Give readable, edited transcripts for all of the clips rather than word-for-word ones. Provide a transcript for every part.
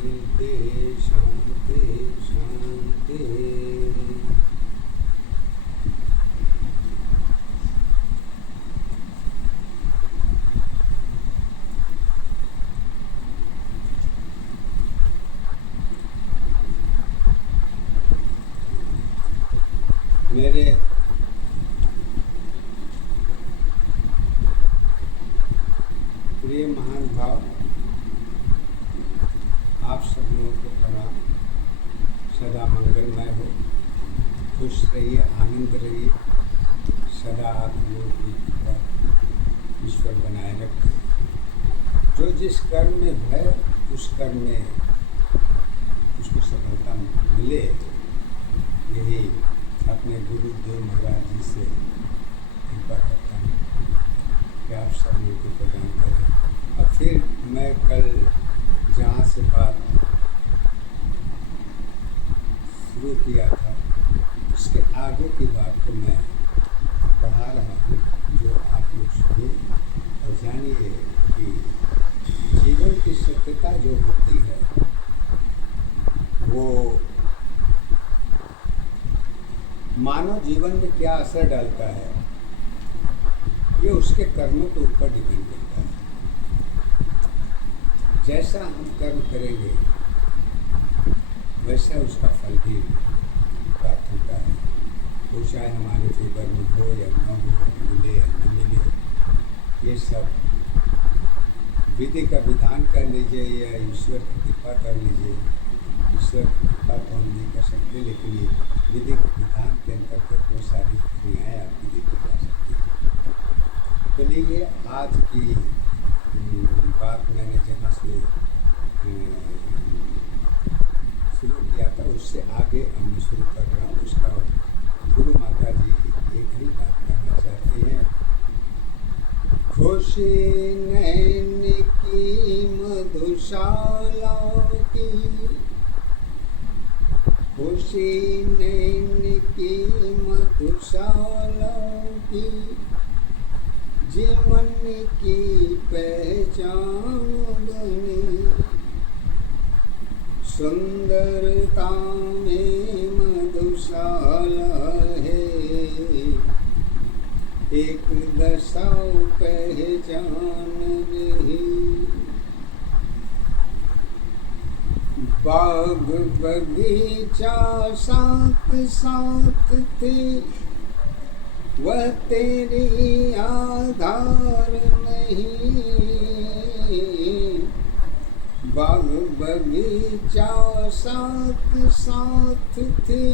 शांति शांति शांति। मेरे प्रिय महान भाव, आप सब लोगों को प्रणाम। सदा मंगलमय हो, खुश रहिए, आनंद रहिए, सदा आप लोगों की कृपा ईश्वर बनाए रखे। जो जिस कर्म में है उस कर्म में उसको सफलता मिले, यही अपने गुरुदेव महाराज जी से कृपा करता हूँ कि आप सब लोगों को प्रदान करें। और फिर मैं कल जहाँ से बात शुरू किया था उसके आगे की बात को मैं बढ़ा रहा हूँ, जो आप लोग सुनिए और जानिए कि जीवन की सत्यता जो होती है वो मानव जीवन में क्या असर डालता है, ये उसके कर्मों के ऊपर डिपेंड करता है। जैसा हम कर्म करेंगे वैसा उसका फल भी प्राप्त होता है। वो चाहे हमारे फेवर में हो या न हो, मिले या न मिले, ये सब विधि का विधान कर लीजिए या ईश्वर की कृपा कर लीजिए। ईश्वर की कृपा तो हम नहीं कर सकते, लेकिन ये विधि विधान के अंतर्गत वो सारी क्रियाएँ आपकी देखी जा सकती हैं। चलिए, आज की बात मैंने जहाँ से शुरू किया था उससे आगे मैं शुरू कर रहा हूँ। उसका गुरु माता जी एक ही बात करना चाहते हैं। खुशी नैन की मधुशाला की, खुशी नैन की मधुशाला की, जीवन की पहचान बनी। सुंदरता में मधुशाला है, एक दशा पहचान रही। बाग बगीचा साथ साथ थे, वह तेरी आधार नहीं। बाग बगीचा साथ साथ थे,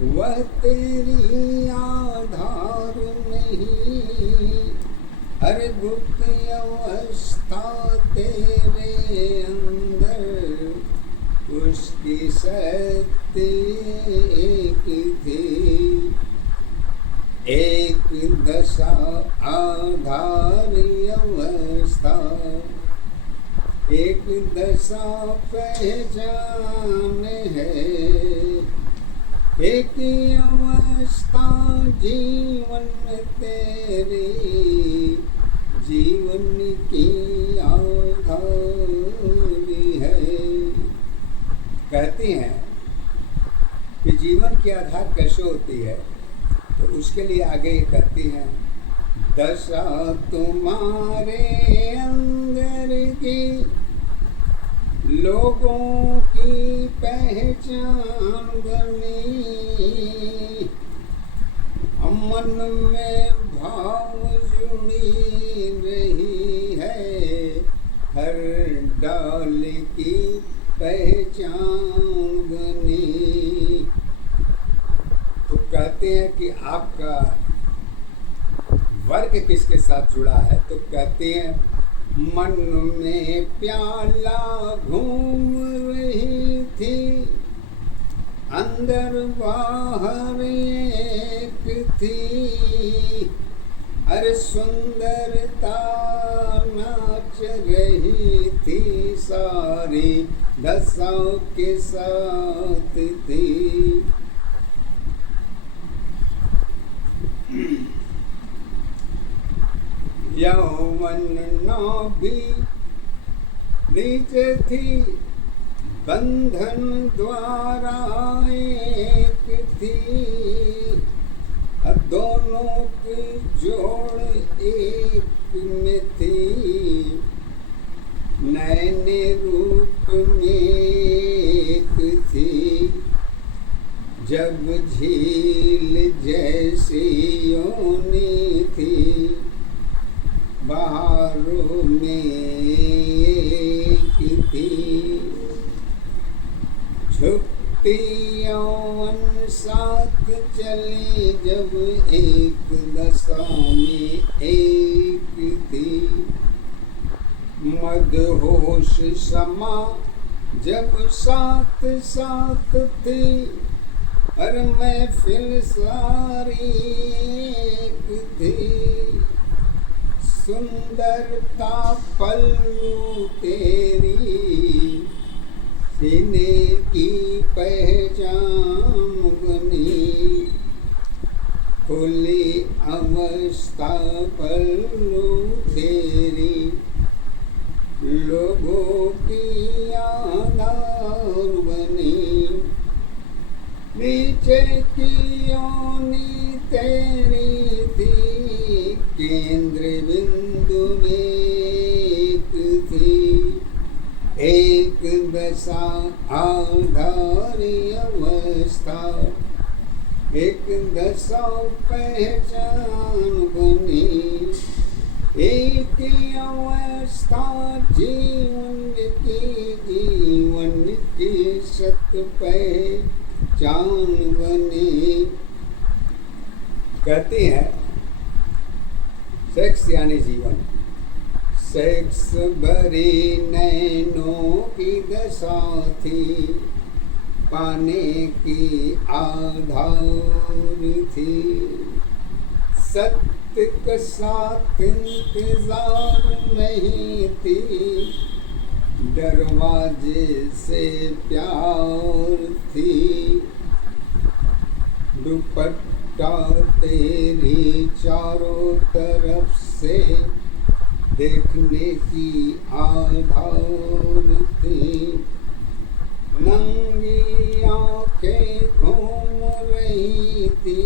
वह तेरी आधार नहीं। हर गुप्त अवस्था तेरे अंदर, उसकी सत्य एक थी। एक दशा आधार अवस्था, एक दशा पहचान है। एक अवस्था जीवन तेरी, जीवन की आधार है। कहती हैं कि जीवन की आधार कैसे होती है, तो उसके लिए आगे ये कहती हैं, दशा तुम्हारे अंदर की लोगों की पहचान बनी। मन में भाव जुड़ी रही है, हर डाल की पहचान बनी। तो कहते हैं कि आपका वर्ग किसके साथ जुड़ा है, तो कहते हैं मन में प्याला घूम रही थी, अंदर बाहर एक थी। हर सुंदरता नाच रही थी, सारी दशाओं के साथ थी। यौवन नाभि नीचे थी बंधन द्वारा एक थी, दोनों की जोड़ एक में थी, नैन रूप में एक थी, जब झील जैसी योनि थी, बहारों में एक थी, झुकती यौवन साथ चली जब एक दशा में एक थी, मदहोश समा जब साथ साथ थी, हर महफिल सारी एक थी, सुंदरता पल्लू तेरी, सीने की पहचान बनी, खुली अवस्था पल्लू तेरी, लोगों की आधार बनी, नीचे की योनि तेरी थी, केंद्र बिंदु में एक थी, एक दशा आधारी अवस्था, एक दशा पहचान बनी, एक अवस्था जीवन की सत पहचान बनी। कहते हैं सेक्स यानी जीवन, सेक्स भरी नैनों की दशा थी, पाने की आधार थी, सत्य के साथ इंतजार नहीं थी, दरवाजे से प्यार थी, दुपट्टा तेरी चारों तरफ से देखने की आधार थी, नंगी आंखें घूम रही थी,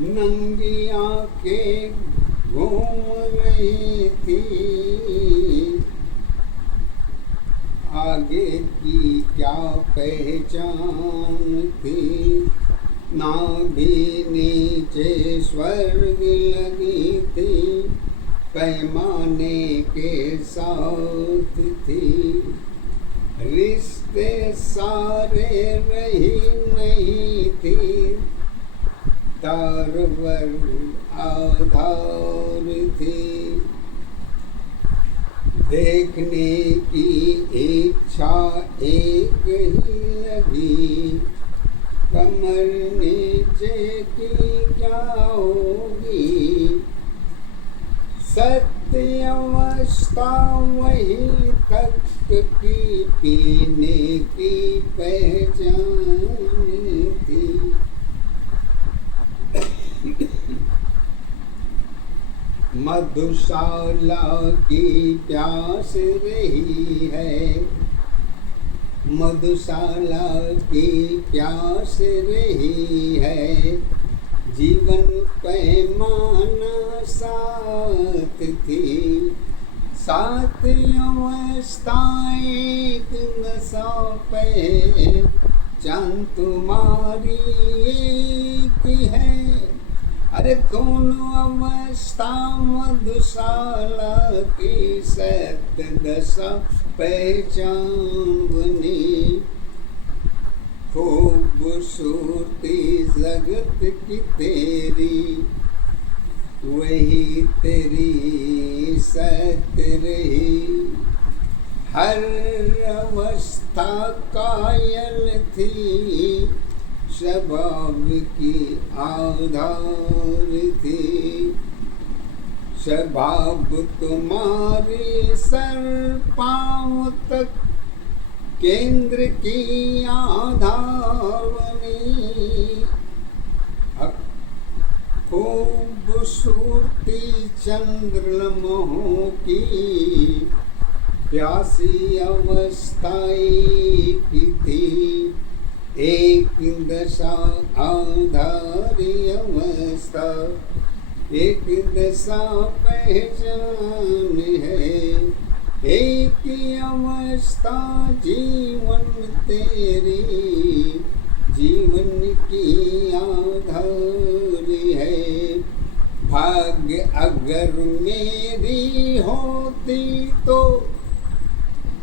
नंगी आंखें घूम रही थी, आगे की क्या पहचान थी, नाभि नीचे स्वर्ग लगी थी, पैमाने के साथ थी, रिश्ते सारे रही नहीं थी, तारवर आधार थी, देखने की इच्छा एक ही लगी, कमर नीचे की क्या होगी, सत्य अवस्था वही तक की पीने की पहचान थी, मधुशाला की प्यास रही है, मधुशाला की प्यास रही है, जीवन पैमाना साथ थी, सात अवस्था एक नशा पहचान तुम्हारी एक है, अरे दोनों अवस्था मधुशाला की सत्य दशा पहचान बनी, खूबसूरती जगत की तेरी, वही तेरी सत्य रही, हर अवस्था कायल थी, स्वभाव की आधार थी, स्वभाव तुम्हारी सर पांव तक केंद्र की आधार बनी, खूब खूबसूरती चंद्रमों की प्यासी अवस्थाई की थी, एक दशा आधारी अवस्था, एक दशा पहचान है, एक अवस्था जीवन तेरी, जीवन की आधार है। भाग्य अगर मेरी होती तो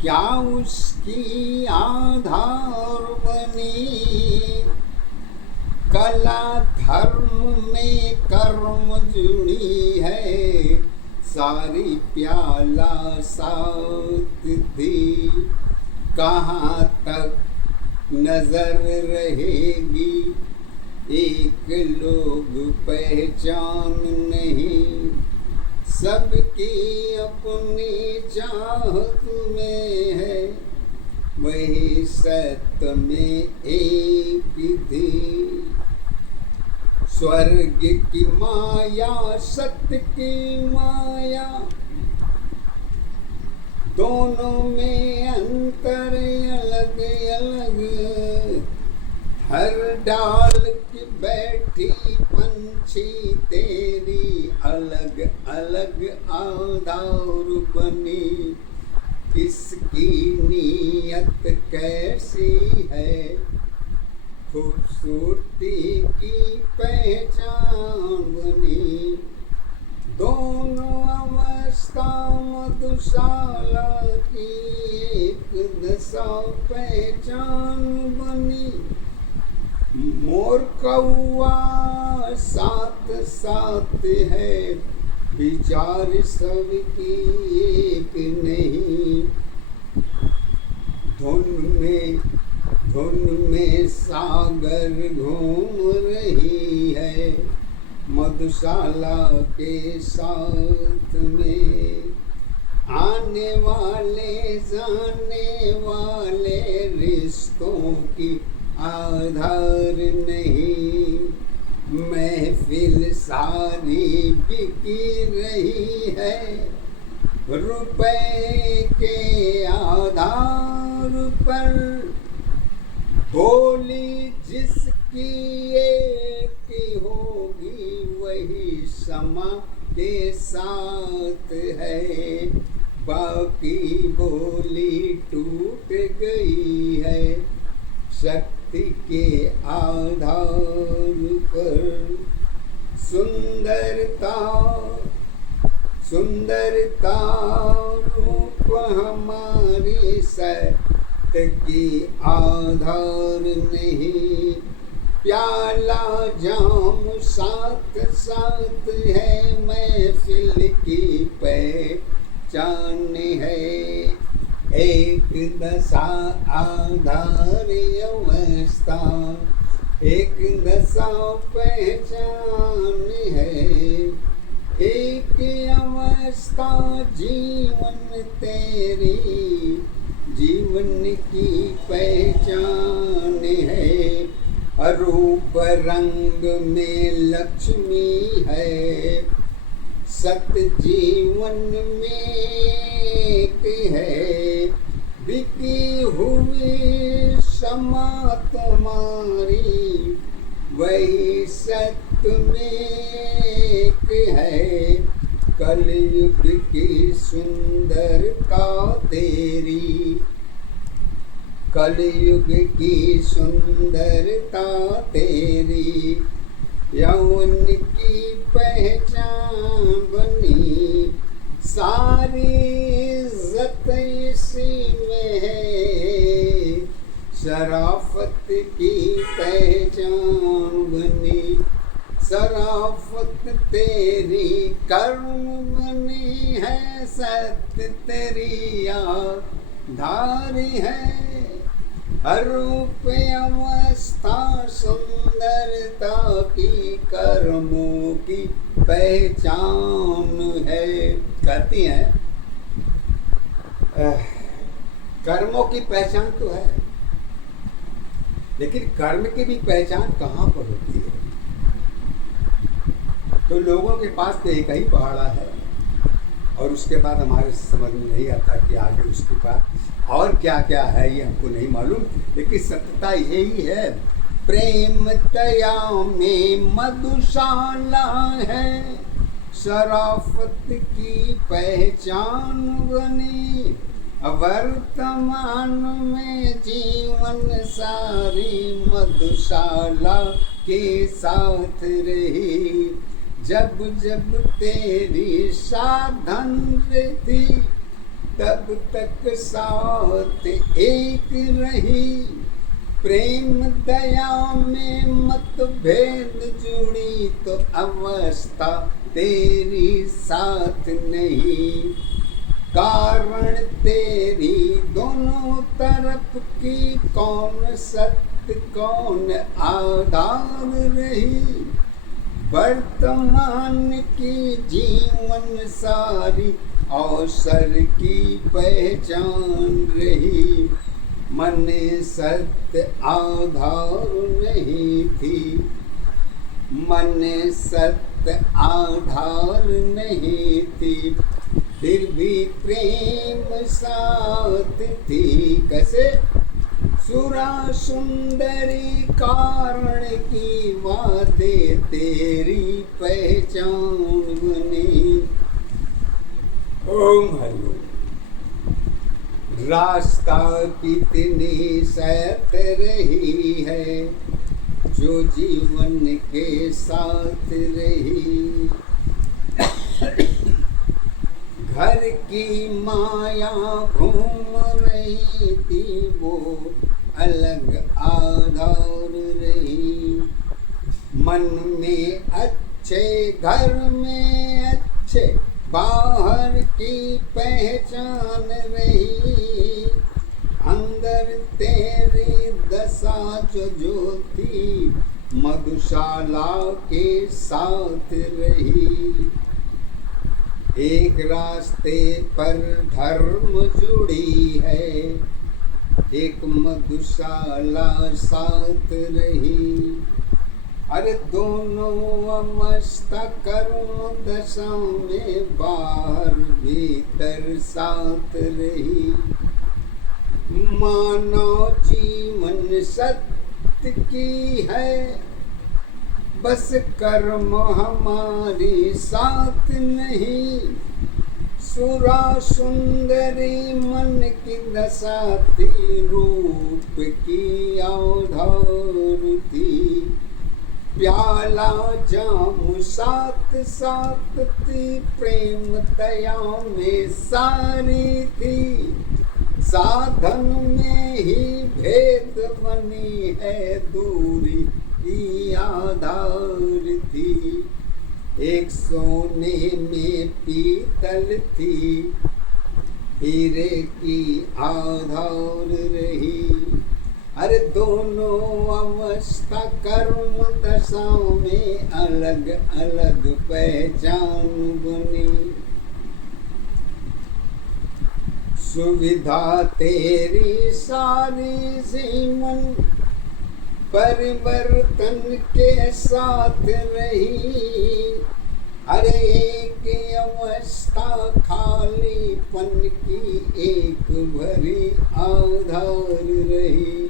क्या उसकी आधार बनी, कला धर्म में कर्म जुड़ी है, सारी प्याला साथ थी, कहाँ तक नजर रहेगी, एक लोग पहचान नहीं, सबकी अपनी चाहत में है, वही सत्य में एक थी। स्वर्ग की माया सत्य की माया, दोनों में अंतर अलग अलग, हर डाल की बैठी पंछी तेरी, अलग अलग आधार बनी, किसकी नीयत कैसी है, खूबसूरती की पहचान बनी, दोनों अवस्था मधुशाला की, एक दशा पहचान बनी, मोर कौआ साथ साथ है, विचार सबकी एक नहीं, धुन में सागर घूम रही है, मधुशाला के साथ में, आने वाले जाने वाले रिश्तों की आधार नहीं, महफिल सारी बिकी रही है, रुपए के आधार पर, बोली जिसकी एक होगी वही समा के साथ है, बाकी बोली टूट गई है, शक्ति के आधार पर। सुंदरता रूप हमारी सत्य की आधार नहीं, प्याला जाम साथ साथ है, महफिल की पहचान है, एक दशा आधार अवस्था, एक दशा पहचान है, एक अवस्था जीवन तेरी, जीवन की पहचान है, अरूप रंग में लक्ष्मी है, सत्य जीवन में एक है, बिकी हुई क्षमा तुम्हारी, वही सत्य में एक है, कलयुग की सुंदरता तेरी, कलयुग की सुंदरता तेरी, यौवन की पहचान बनी, सारी इज्जत इसी में है, शराफत की पहचान बनी, शराफत तेरी कर्म बनी है, सत्य तेरी आधार है, हर रूप अवस्था सुंदरता की कर्मों की पहचान है। कहती हैं कर्मों की पहचान तो है, लेकिन कर्म की भी पहचान कहाँ पर होती है? तो लोगों के पास तो एक ही पहाड़ा है, और उसके बाद हमारे समझ में नहीं आता कि आगे उसके पास और क्या क्या है, ये हमको नहीं मालूम। लेकिन सत्यता यही है, प्रेम दया में मधुशाला है, शराफत की पहचान बनी, वर्तमान में जीवन सारी मधुशाला के साथ रही। जब जब तेरी साधन थी तब तक साथ एक रही, प्रेम दया में मतभेद जुड़ी तो अवस्था तेरी साथ नहीं। कारण तेरी दोनों तरफ की कौन सत्य कौन आधार रही, वर्तमान की जीवन सारी अवसर की पहचान रही। मन सत्य आधार नहीं थी, मन सत्य आधार नहीं थी, फिर भी प्रेम साथ थी। कैसे? सुरा सुंदरी कारण की बातें तेरी पहचान बनी। ओम हरिओम। रास्ता कितनी सत रही है जो जीवन के साथ रही, घर की माया घूम रही थी वो अलग आधार रही। मन में अच्छे घर में अच्छे बाहर की पहचान रही, अंदर तेरी दशा जो थी मधुशाला के साथ रही। एक रास्ते पर धर्म जुड़ी है, एक मधुशाला साथ रही। अरे दोनों अवस्था कर्म दशा में बाहर भीतर साथ रही। मानव जीवन सत्य की है, बस कर्म हमारी साथ नहीं। सुरा सुंदरी मन की दशा थी, रूप की आधार थी। प्याला जाम साथ साथ थी, प्रेम दया में सारी थी। साधन में ही भेद बनी है, दूरी की आधार थी। एक सोने में पीतल थी, हीरे की आधार रही। अरे दोनों अवस्था कर्म दशा में अलग अलग पहचान बनी। सुविधा तेरी सारी जीवन परिवर्तन के साथ रही। अरे एक अवस्था खालीपन की एक भरी आधार रही।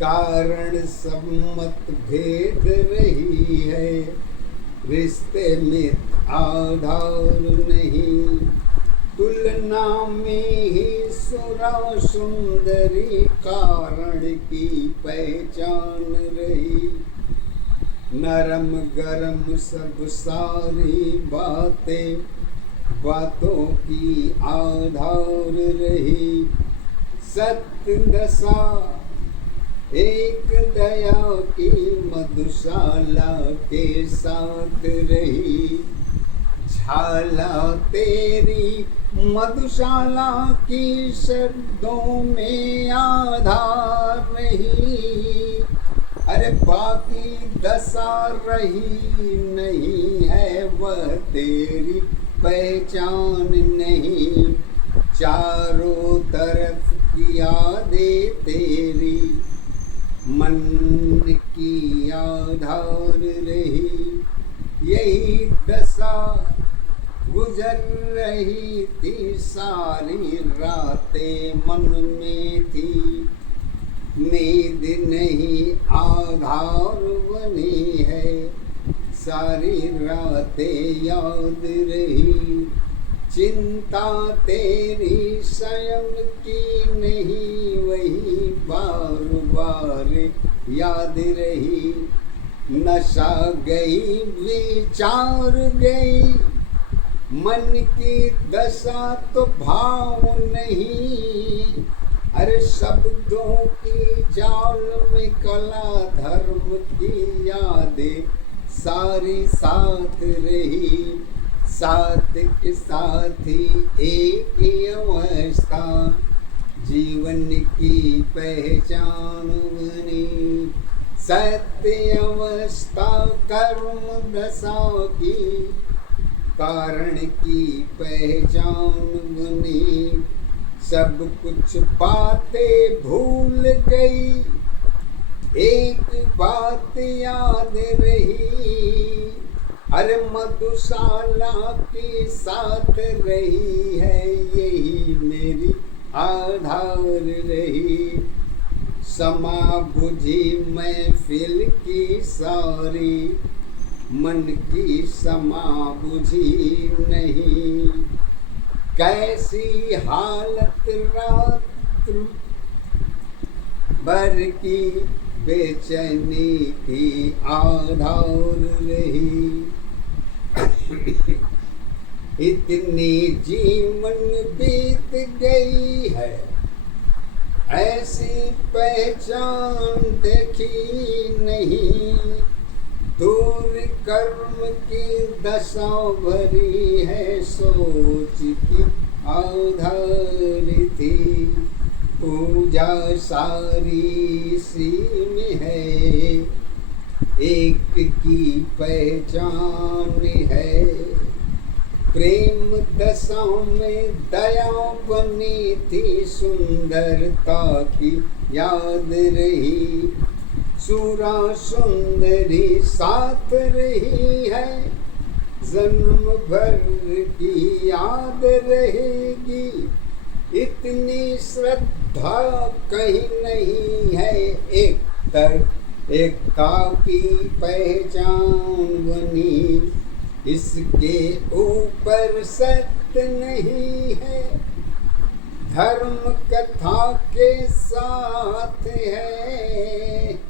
कारण सब मतभेद रही है, रिश्ते में आधार नहीं। तुलना में ही सुरा सुंदरी कारण की पहचान रही। नरम गरम सब सारी बातें बातों की आधार रही। सत्य दशा एक दया की मधुशाला के साथ रही। झाला तेरी मधुशाला की शब्दों में आधार रही। अरे बाकी दशा रही नहीं है, वह तेरी पहचान नहीं। चारों तरफ की यादें तेरी मन की आधार रही। यही दशा गुजर रही थी, सारी रातें मन में थी। नींद नहीं आधार बनी है, सारी रातें याद रही। चिंता तेरी स्वयं की नहीं, वही बार बार याद रही। नशा गई विचार गई, मन की दशा तो भाव नहीं। अरे शब्दों की जाल में कला धर्म की यादें सारी साथ रही। साथ के साथ ही एक ही अवस्था जीवन की पहचान बनी। सत्य अवस्था कर्म दशा की कारण की पहचान बनी। सब कुछ बातें भूल गई, एक बात याद रही। अरे मधुशाला के साथ रही है, यही मेरी आधार रही। समा बुझी महफिल की सारी, मन की समा बुझी नहीं। कैसी हालत रात भर की बेचैनी की आधार रही। इतनी जीवन बीत गई है, ऐसी पहचान देखी नहीं। दूर कर्म की दशा भरी है, सोच की आधार थी। पूजा सारी सी में है, एक की पहचान है। प्रेम दशा में दया बनी थी, सुंदरता की याद रही। सूरा सुंदरी साथ रही है, जन्म भर की याद रहेगी। इतनी श्रद्धा कहीं नहीं है, एकता की पहचान बनी। इसके ऊपर सत्य नहीं है, धर्म कथा के साथ है।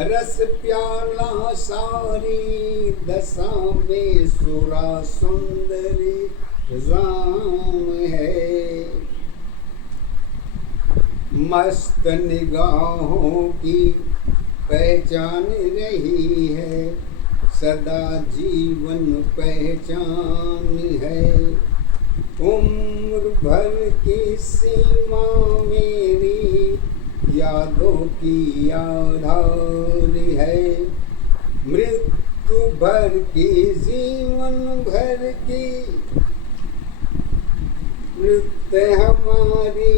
रस प्याला सारी दशा में, सुरा सुंदरी राम है। मस्त निगाहों की पहचान रही है, सदा जीवन पहचान है। उम्र भर की सीमा मेरी यादों की आधार है। मृत्यु भर की जीवन भर की मृत्यु हमारी